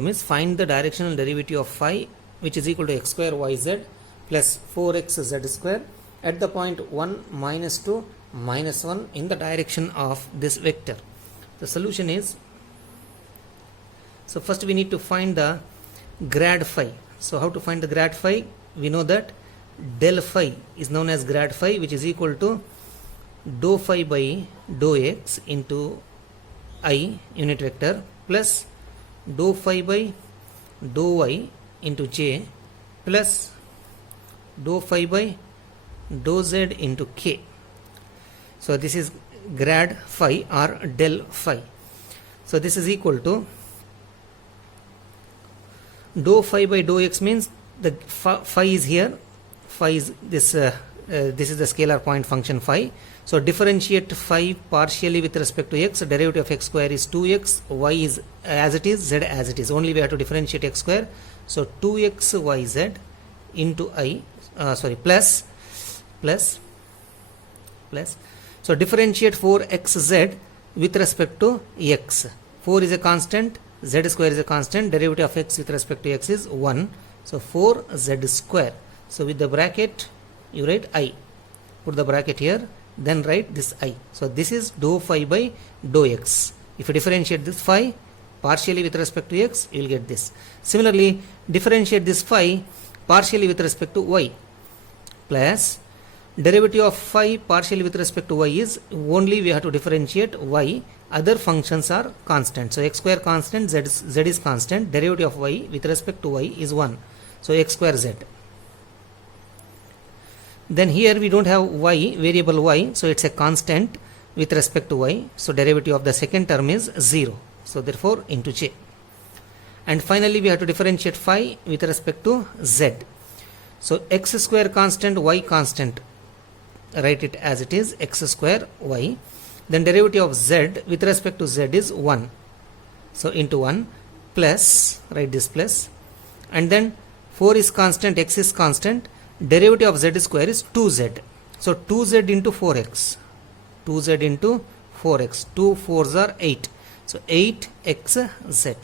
Means find the directional derivative of phi which is equal to x square yz plus 4x z square at the point 1 minus 2 minus 1 in the direction of this vector. The solution is, so first we need to find the grad phi. So how to find the grad phi? We know that del phi is known as grad phi, which is equal to dou phi by dou x into I unit vector plus dou phi by dou y into j plus dou phi by dou z into k. So this is grad phi or del phi. So this is equal to dou phi by dou x means the phi is here, phi is this this is the scalar point function phi. So differentiate phi partially with respect to x. Derivative of x square is 2x, y is as it is, z as it is. Only we have to differentiate x square. So 2x yz into I plus. So differentiate 4xz with respect to x. 4 is a constant, z square is a constant. Derivative of x with respect to x is 1. So 4z square. So with the bracket you write I. Put the bracket here, then write this I. So this is dou phi by dou x. If you differentiate this phi partially with respect to x, you will get this. Similarly, differentiate this phi partially with respect to y plus derivative of phi partially with respect to y is only we have to differentiate y. Other functions are constant. So x square constant, z is constant. Derivative of y with respect to y is 1. So x square z. Then here we don't have y, variable y, so it's a constant with respect to y. So derivative of the second term is 0. So therefore into j. And finally we have to differentiate phi with respect to z. So x square constant, y constant. Write it as it is, x square y. Then derivative of z with respect to z is 1. So into 1 plus, write this plus. And then 4 is constant, x is constant. Derivative of z square is 2z. So 2z into 4x. 2z into 4x. 2 4s are 8. So 8xz.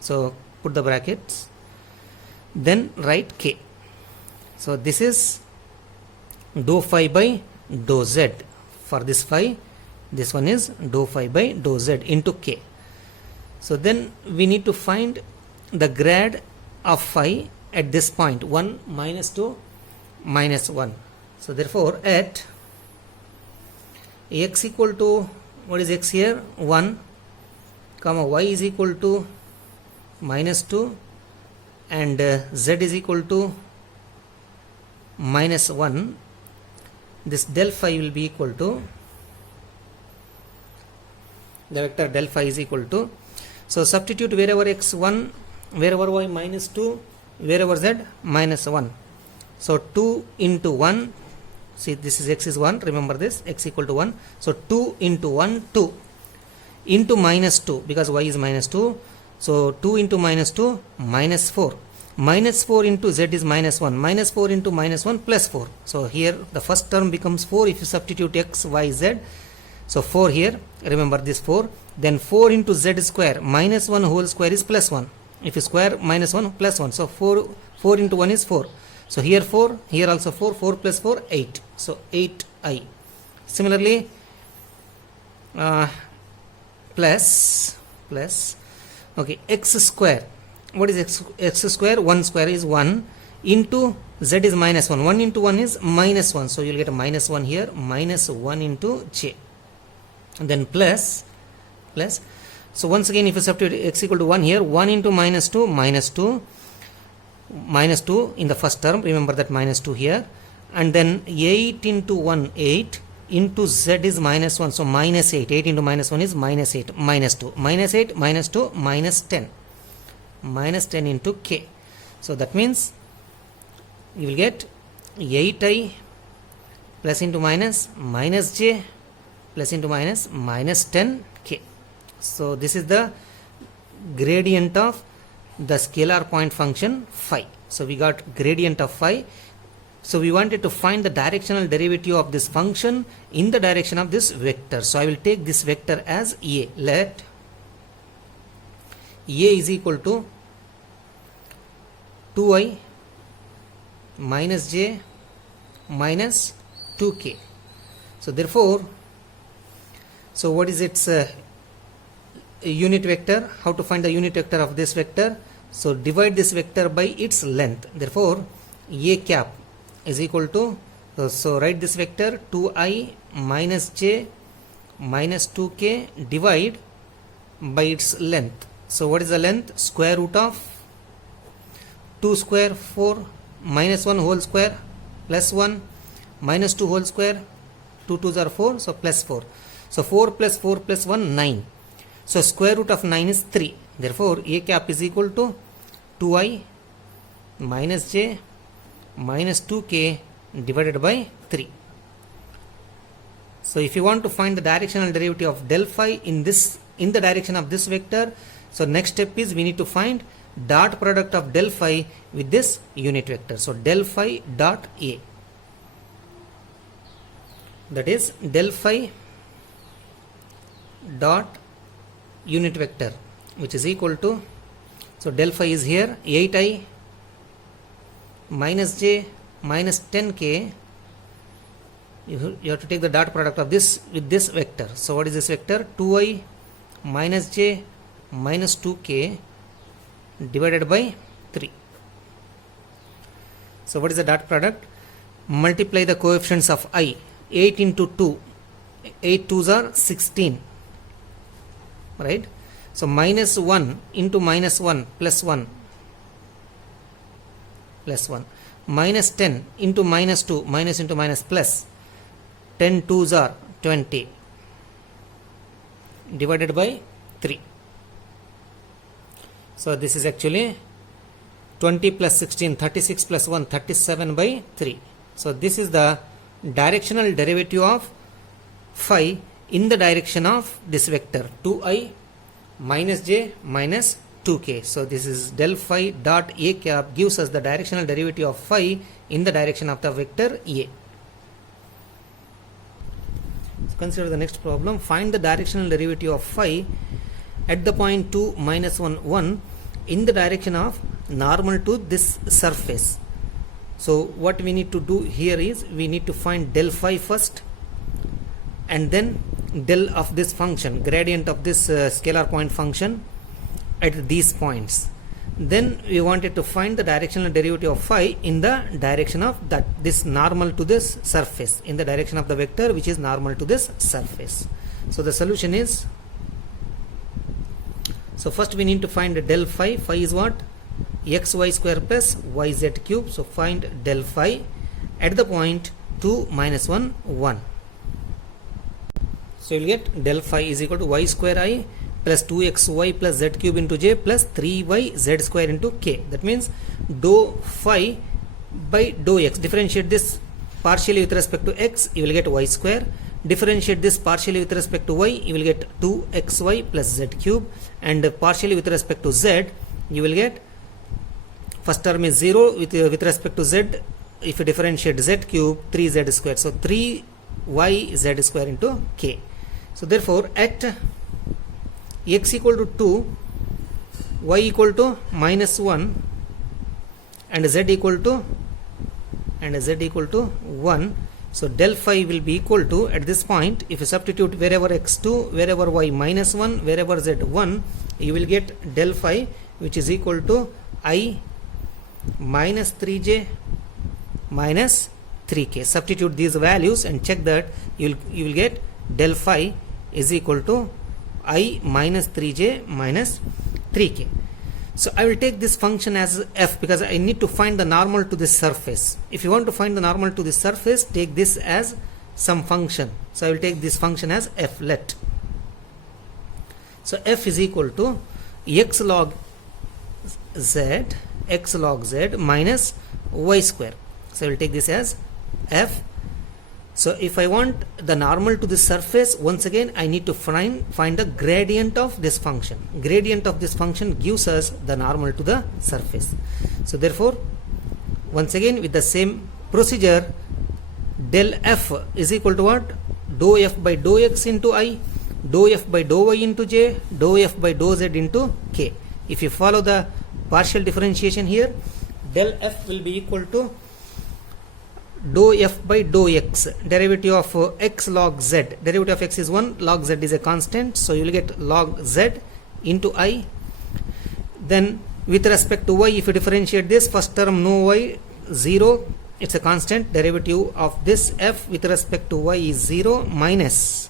So put the brackets. Then write k. So this is dou phi by dou z. For this phi, this one is dou phi by dou z into k. So then we need to find the grad of phi at this point 1 minus 2 minus 1. So therefore at x equal to, what is x here, 1 comma y is equal to minus 2 and z is equal to minus 1, this del phi will be equal to, the vector del phi is equal to, so substitute wherever x 1, wherever y minus 2, wherever z minus 1. So 2 into 1, see this is x is 1, remember this, x equal to 1. So 2 into 1, 2 into minus 2 because y is minus 2. So 2 into minus 2, minus 4. Minus 4 into z is minus 1. Minus 4 into minus 1 plus 4. So here the first term becomes 4 if you substitute x, y, z. So 4 here, remember this 4. Then 4 into z square, minus 1 whole square is plus 1. If you square minus 1 plus 1. So 4 into 1 is 4. So here 4, here also 4, 4 plus 4, 8. So 8i. Similarly, plus, okay, x square. What is x square? 1 square is 1 into z is minus 1. 1 into 1 is minus 1. So you will get a minus 1 here, minus 1 into j. And then plus. So once again if you substitute x equal to 1 here, 1 into minus 2, minus 2 in the first term, remember that minus 2 here, and then 8 into 1, 8 into z is minus 1, so minus 8, 8 into minus 1 is minus 8, minus 2, minus 8, minus 2, minus 10, minus 10 into k. So that means you will get 8i plus into minus, minus j plus into minus, minus 10k. So this is the gradient of the scalar point function phi. So we got gradient of phi. So we wanted to find the directional derivative of this function in the direction of this vector. So I will take this vector as A. Let A is equal to 2i minus j minus 2k. So therefore, so what is its unit vector? How to find the unit vector of this vector? So divide this vector by its length. Therefore, a cap is equal to, so write this vector 2i minus j minus 2k divide by its length. So what is the length? Square root of 2 square 4 minus 1 whole square plus 1 minus 2 whole square, 2 2s are 4, so plus 4. So 4 plus 4 plus 1, 9. So square root of 9 is 3. Therefore, a cap is equal to 2i minus j minus 2k divided by 3. So if you want to find the directional derivative of del phi in the direction of this vector, so next step is we need to find dot product of del phi with this unit vector. So del phi dot a, that is del phi dot unit vector, which is equal to, so del phi is here 8i minus j minus 10k. You have to take the dot product of this with this vector. So what is this vector? 2i minus j minus 2k divided by 3. So what is the dot product? Multiply the coefficients of I. 8 into 2, 8 2s are 16, right? So minus 1 into minus 1 plus 1 plus 1, minus 10 into minus 2, minus into minus plus, 10 2s are 20 divided by 3. So this is actually 20 plus 16, 36 plus 1, 37 by 3. So this is the directional derivative of phi in the direction of this vector 2i minus j minus 2k. So this is del phi dot a cap gives us the directional derivative of phi in the direction of the vector a. So consider the next problem. Find the directional derivative of phi at the point 2 minus 1 1 in the direction of normal to this surface. So what we need to do here is we need to find del phi first, and then del of this function, gradient of this scalar point function at these points. Then we wanted to find the directional derivative of phi in the direction of this normal to this surface, in the direction of the vector which is normal to this surface. So the solution is, so first we need to find del phi. Phi is what? Xy square plus yz cube. So find del phi at the point 2 minus 1 1. So you will get del phi is equal to y square I plus 2xy plus z cube into j plus 3y z square into k. That means dou phi by dou x. Differentiate this partially with respect to x, you will get y square. Differentiate this partially with respect to y, you will get 2xy plus z cube, and partially with respect to z, you will get, first term is 0 with respect to z. If you differentiate z cube, 3z square. So 3y z square into k. So therefore at x equal to 2, y equal to minus 1, and z equal to 1. So del phi will be equal to, at this point, if you substitute wherever x2, wherever y minus 1, wherever z 1, you will get del phi which is equal to I minus 3j minus 3k. Substitute these values and check that you will get del phi is equal to I minus 3j minus 3k. So I will take this function as f because I need to find the normal to this surface. If you want to find the normal to this surface, take this as some function. So I will take this function as f let. So f is equal to x log z minus y square. So I will take this as f. So if I want the normal to this surface, once again I need to find the gradient of this function. Gradient of this function gives us the normal to the surface. So therefore, once again with the same procedure, del f is equal to what? Dou f by dou x into I, dou f by dou y into j, dou f by dou z into k. if you follow the partial differentiation here, del f will be equal to dou f by dou x, derivative of x log z. Derivative of x is 1, log z is a constant, so you will get log z into I. Then with respect to y, if you differentiate this, first term no y, 0, it's a constant. Derivative of this f with respect to y is 0, minus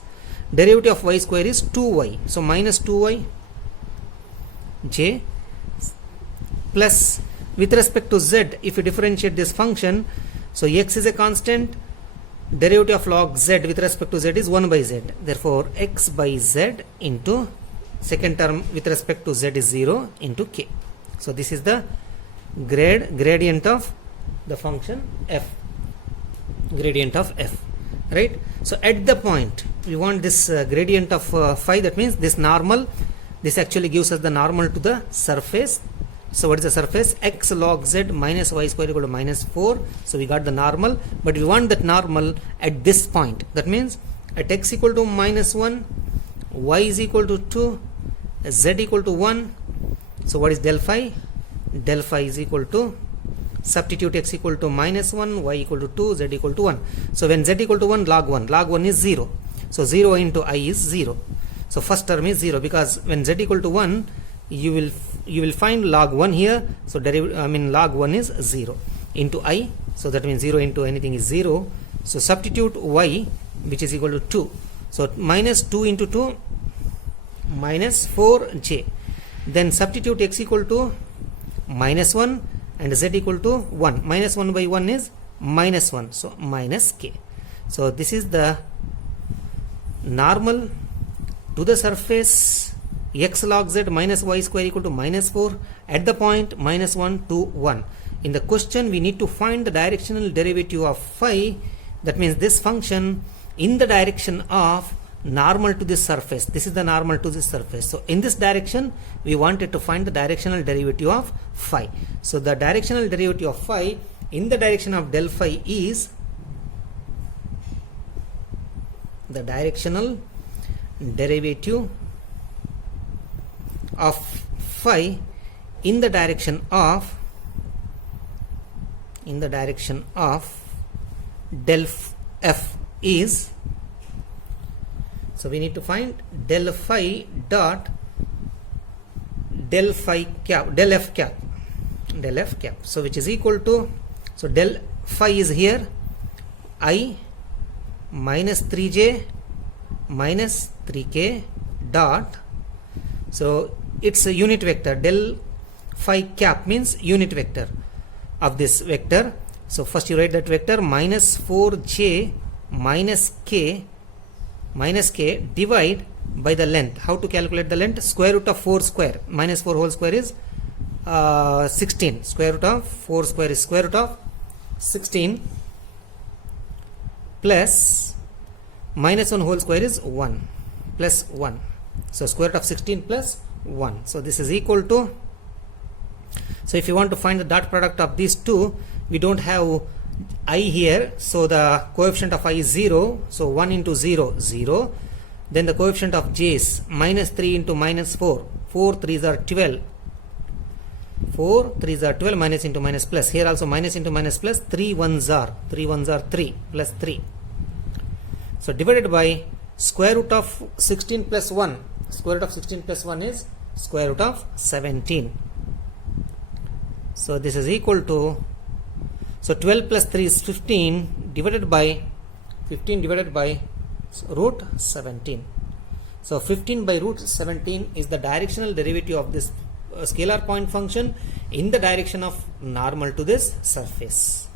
derivative of y square is 2y, so minus 2y j, plus with respect to z, if you differentiate this function, so x is a constant, derivative of log z with respect to z is 1 by z, therefore x by z into second term with respect to z is 0 into k. So this is the gradient of the function f, gradient of f, right? So at the point we want this gradient of phi, that means this normal, this actually gives us the normal to the surface. So what is the surface? X log z minus y square equal to minus 4. So we got the normal, but we want that normal at this point. That means at x equal to minus 1, y is equal to 2, z equal to 1. So what is del phi? Del phi is equal to, substitute x equal to minus 1, y equal to 2, z equal to 1. So when z equal to 1, log 1 is 0. So 0 into I is 0. So first term is 0, because when z equal to 1, you will find log 1 here. So log 1 is 0 into I. So that means 0 into anything is 0. So substitute y, which is equal to 2. So minus 2 into 2, minus 4j. Then substitute x equal to minus 1 and z equal to 1. Minus 1 by 1 is minus 1. So minus k. So this is the normal to the surface x log z minus y square equal to minus 4 at the point minus 1 to 1. In the question we need to find the directional derivative of phi, that means this function in the direction of normal to this surface. This is the normal to this surface. So in this direction we wanted to find the directional derivative of phi. So the directional derivative of phi in the direction of del phi is, the directional derivative of phi in the direction of del f is, so we need to find del phi dot del phi cap, del f cap, so which is equal to, so del phi is here I minus 3j minus 3k dot, so it's a unit vector. Del phi cap means unit vector of this vector. So first you write that vector minus 4j minus k divide by the length. How to calculate the length? Square root of 4 square. Minus 4 whole square is 16. Square root of 4 square is square root of 16 plus minus 1 whole square is 1 plus 1. So square root of 16 plus 1. So this is equal to, so if you want to find the dot product of these two, we don't have I here, so the coefficient of I is 0, so 1 into 0, 0. Then the coefficient of j is minus 3 into minus 4, 4 3s are 12, 4 3s are 12, minus into minus plus. Here also minus into minus plus, 3 1s are 3 plus 3. So divided by square root of 16 plus 1. Square root of 16 plus 1 is square root of 17. So this is equal to, so 12 plus 3 is 15 divided by root 17. So 15 by root 17 is the directional derivative of this scalar point function in the direction of normal to this surface.